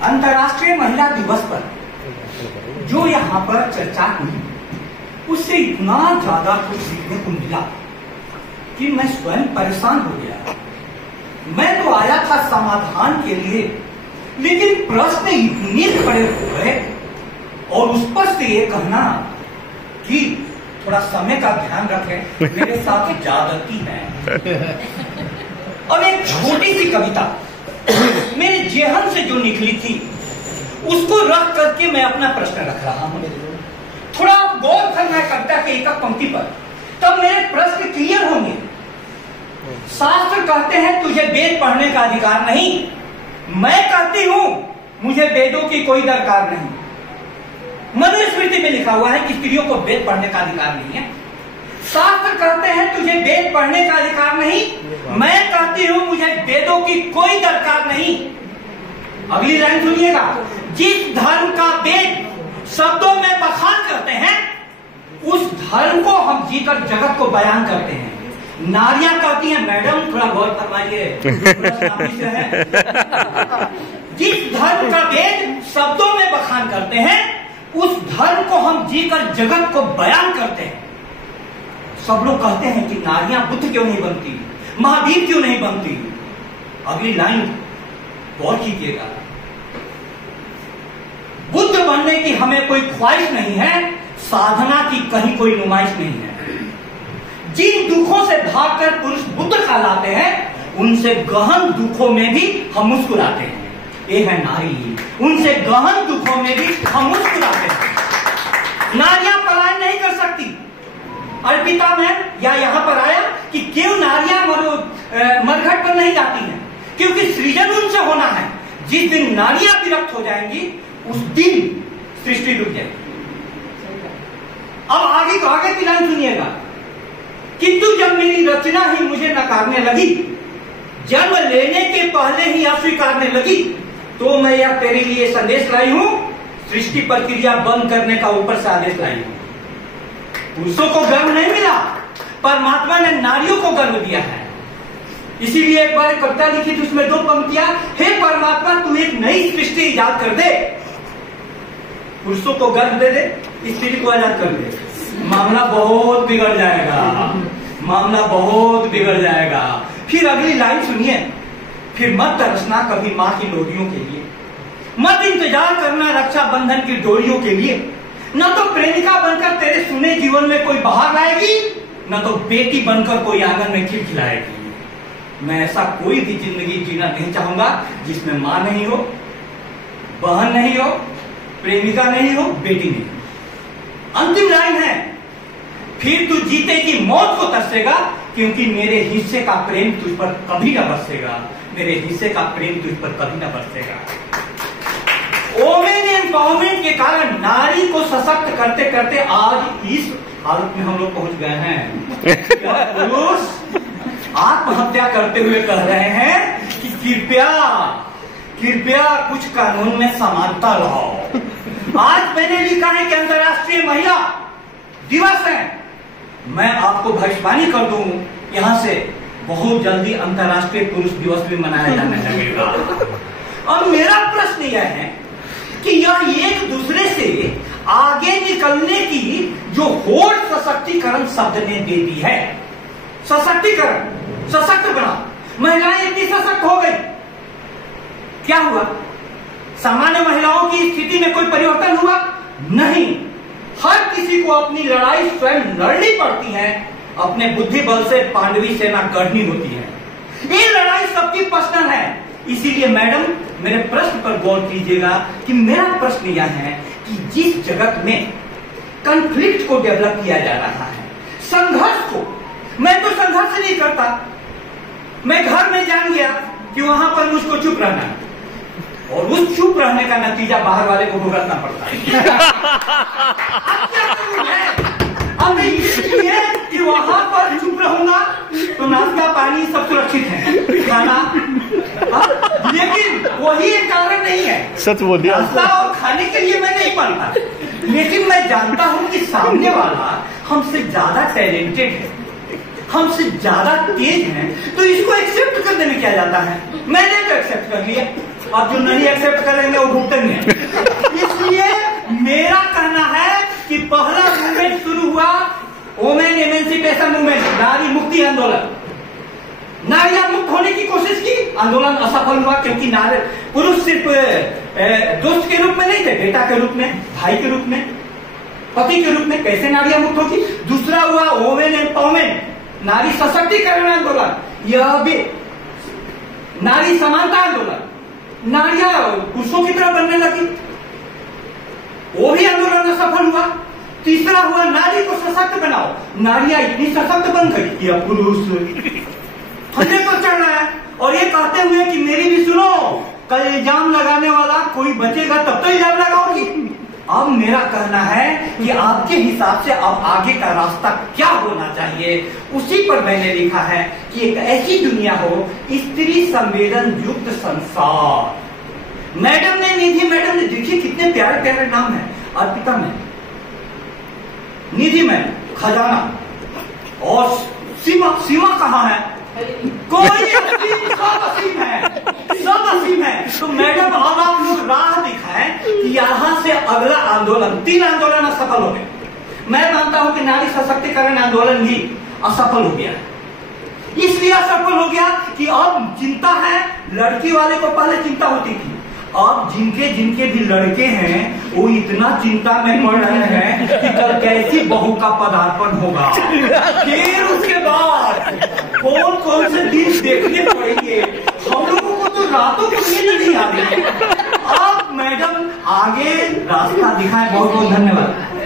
अंतर्राष्ट्रीय महिला दिवस पर जो यहाँ पर चर्चा हुई उससे इतना ज्यादा कुछ सीखने को मिला कि मैं स्वयं परेशान हो गया। मैं तो आया था समाधान के लिए, लेकिन प्रश्न इतने खड़े हो गए और उस पर से ये कहना कि थोड़ा समय का ध्यान रखें, मेरे साथ ज्यादती है। और एक छोटी सी कविता मेरे जेहन से जो निकली थी उसको रख करके मैं अपना प्रश्न रख रहा हूं। थोड़ा गौर करना है कविता के एक पंक्ति पर, तब मेरे प्रश्न क्लियर होंगे। शास्त्र कहते हैं तुझे वेद पढ़ने का अधिकार नहीं, मैं कहती हूं मुझे वेदों की कोई दरकार नहीं। मनुस्मृति में लिखा हुआ है कि स्त्रियों को वेद पढ़ने का अधिकार नहीं है। शास्त्र कहते हैं तुझे वेद पढ़ने का अधिकार नहीं, मैं कहती हूं मुझे वेदों की कोई दरकार नहीं। अगली लाइन सुनिएगा, जिस धर्म का वेद शब्दों में बखान करते हैं उस धर्म को हम जीकर जगत को बयान करते हैं। नारियां कहती हैं, मैडम थोड़ा गौर फरमाइए, जिस धर्म का वेद शब्दों में बखान करते हैं उस धर्म को हम जीकर जगत को बयान करते हैं। सब लोग कहते हैं कि नारियां बुद्ध क्यों नहीं बनती, महावीर क्यों नहीं बनती। अगली लाइन गौर कीजिएगा, बुद्ध बनने की हमें कोई ख्वाहिश नहीं है, साधना की कहीं कोई नुमाइश नहीं है। जिन दुखों से भागकर पुरुष बुद्ध कहलाते हैं उनसे गहन दुखों में भी हम मुस्कुराते हैं। ये है नारी, उनसे गहन दुखों में भी हम मुस्कुराते हैं। नारियां पलायन नहीं कर सकती। अर्पिता में या यहां पर आया कि क्यों नारियां मरघट पर नहीं जाती हैं, क्योंकि सृजन उनसे होना है। जिस दिन नारियां विरक्त हो जाएंगी उस दिन सृष्टि रुक जाएगी। अब आगे की लाइन सुनिएगा, किंतु जब मेरी रचना ही मुझे नकारने लगी, जन्म लेने के पहले ही अस्वीकारने लगी, तो मैं यह तेरे लिए संदेश लाई हूं, सृष्टि प्रक्रिया बंद करने का ऊपर से आदेश लाई हूं। पुरुषों को गर्व नहीं मिला, परमात्मा ने नारियों को गर्व दिया है। इसीलिए एक बार कविता लिखी थी, उसमें 2 पंक्तियां, हे परमात्मा तू एक नई सृष्टि इजाद कर दे, पुरुषों को गर्व दे दे, स्त्री को आजाद कर दे, मामला बहुत बिगड़ जाएगा, मामला बहुत बिगड़ जाएगा। फिर अगली लाइन सुनिए, फिर मत तरसना कभी माँ की लोरियों के लिए, मत इंतजार करना रक्षाबंधन की डोरियों के लिए, न तो प्रेमिका बनकर तेरे सुने जीवन में कोई बहार लाएगी, न तो बेटी बनकर कोई आंगन में खिलखिलाएगी। मैं ऐसा कोई भी जिंदगी जीना नहीं चाहूंगा जिसमें माँ नहीं हो, बहन नहीं हो, प्रेमिका नहीं हो, बेटी नहीं हो। अंतिम लाइन है, फिर तू जीते की मौत को तरसेगा, क्योंकि मेरे हिस्से का प्रेम तुझ पर कभी न बरसेगा, मेरे हिस्से का प्रेम तुझ पर कभी न बरसेगा। वोमेन एम्पावरमेंट के कारण नारी को सशक्त करते करते आज इस हालत में हम लोग पहुंच गए हैं। पुरुष आत्महत्या करते हुए कह रहे हैं कि कृपया कुछ कानून में समानता लाओ। आज मैंने लिखा है कि अंतर्राष्ट्रीय महिला दिवस है। मैं आपको भविष्यवाणी कर दूं, यहां से बहुत जल्दी अंतर्राष्ट्रीय पुरुष दिवस भी मनाया जाने लगेगा। अब मेरा प्रश्न यह है कि यह एक दूसरे से आगे निकलने की जो होड़ सशक्तिकरण शब्द ने दे दी है, सशक्तिकरण, सशक्त बना, महिलाएं इतनी सशक्त हो गई, क्या हुआ? सामान्य महिलाओं की स्थिति में कोई परिवर्तन हुआ? नहीं। हर किसी को अपनी लड़ाई स्वयं लड़नी पड़ती है, अपने बुद्धि बल से पांडवी सेना गढ़नी होती है। ये लड़ाई सबकी पर्सनल है। इसीलिए मैडम मेरे प्रश्न पर गौर कीजिएगा कि मेरा प्रश्न यह है कि जिस जगत में कॉन्फ्लिक्ट को डेवलप किया जा रहा है, संघर्ष को, मैं तो संघर्ष नहीं करता, मैं घर में जान गया कि वहां पर मुझको चुप रहना है, और उस चुप रहने का नतीजा बाहर वाले को भुगतना पड़ता है। अब क्या करूं मैं? अब इसलिए कि वहां पर चुप रहूंगा तो नाश्ता पानी सब सुरक्षित है, खाना, लेकिन वही एक कारण नहीं है। सच बोल दिया। नाश्ता और खाने के लिए मैं नहीं पढ़ता, लेकिन मैं जानता हूं कि सामने वाला हमसे ज्यादा टैलेंटेड है, हमसे ज्यादा तेज है, तो इसको एक्सेप्ट करने में क्या जाता है। मैंने तो एक्सेप्ट कर लिया, और जो नहीं एक्सेप्ट करेंगे वो भुगतेंगे। इसलिए मेरा कहना है कि पहला मूवमेंट शुरू हुआ वोमेन एमेंसिपेशन मूवमेंट, नारी मुक्ति आंदोलन। नारियां मुक्त होने की कोशिश की, आंदोलन असफल हुआ क्योंकि नारी पुरुष सिर्फ दोस्त के रूप में नहीं थे, बेटा के रूप में, भाई के रूप में, पति के रूप में। कैसे नारियां मुक्त होगी? दूसरा हुआ वोमेन एम्पावरमेंट, नारी सशक्तिकरण आंदोलन, यह भी नारी समानता आंदोलन। नारियां पुरुषों की तरह बनने लगी, वो भी आंदोलन सफल हुआ। तीसरा हुआ नारी को सशक्त बनाओ, नारियां इतनी सशक्त बन गई कि अब पुरुष हमें तो चढ़ रहा है। और ये कहते हुए कि मेरी भी सुनो, कल इल्जाम लगाने वाला कोई बचेगा तब तो इल्जाम लगाओगी। अब मेरा कहना है कि आपके हिसाब से अब आगे का रास्ता क्या होना चाहिए, उसी पर मैंने लिखा है कि एक ऐसी दुनिया हो, स्त्री संवेदन युक्त संसार। मैडम ने, निधि मैडम ने, देखिए कितने प्यारे प्यारे नाम है, अर्पिता मैम, निधि मैम, खजाना, और सीमा। सीमा कहाँ है? कोई सब असीम है, सब असीम है। तो मैडम अब आप लोग राह दिखाएं कि यहां से अगला आंदोलन, 3 आंदोलन असफल हो गए। मैं मानता हूं कि नारी सशक्तिकरण आंदोलन भी असफल हो गया। इसलिए असफल हो गया कि अब चिंता है, लड़की वाले को पहले चिंता होती थी, अब जिनके भी लड़के हैं वो इतना चिंता में पड़ रहे हैं कि कल कैसी बहू का पदार्पण होगा, फिर उसके बाद कौन कौन से दिन देखने पड़ेंगे। हम लोगों को तो रातों को नींद नहीं आ रही। अब मैडम आगे रास्ता दिखाएं। बहुत बहुत धन्यवाद।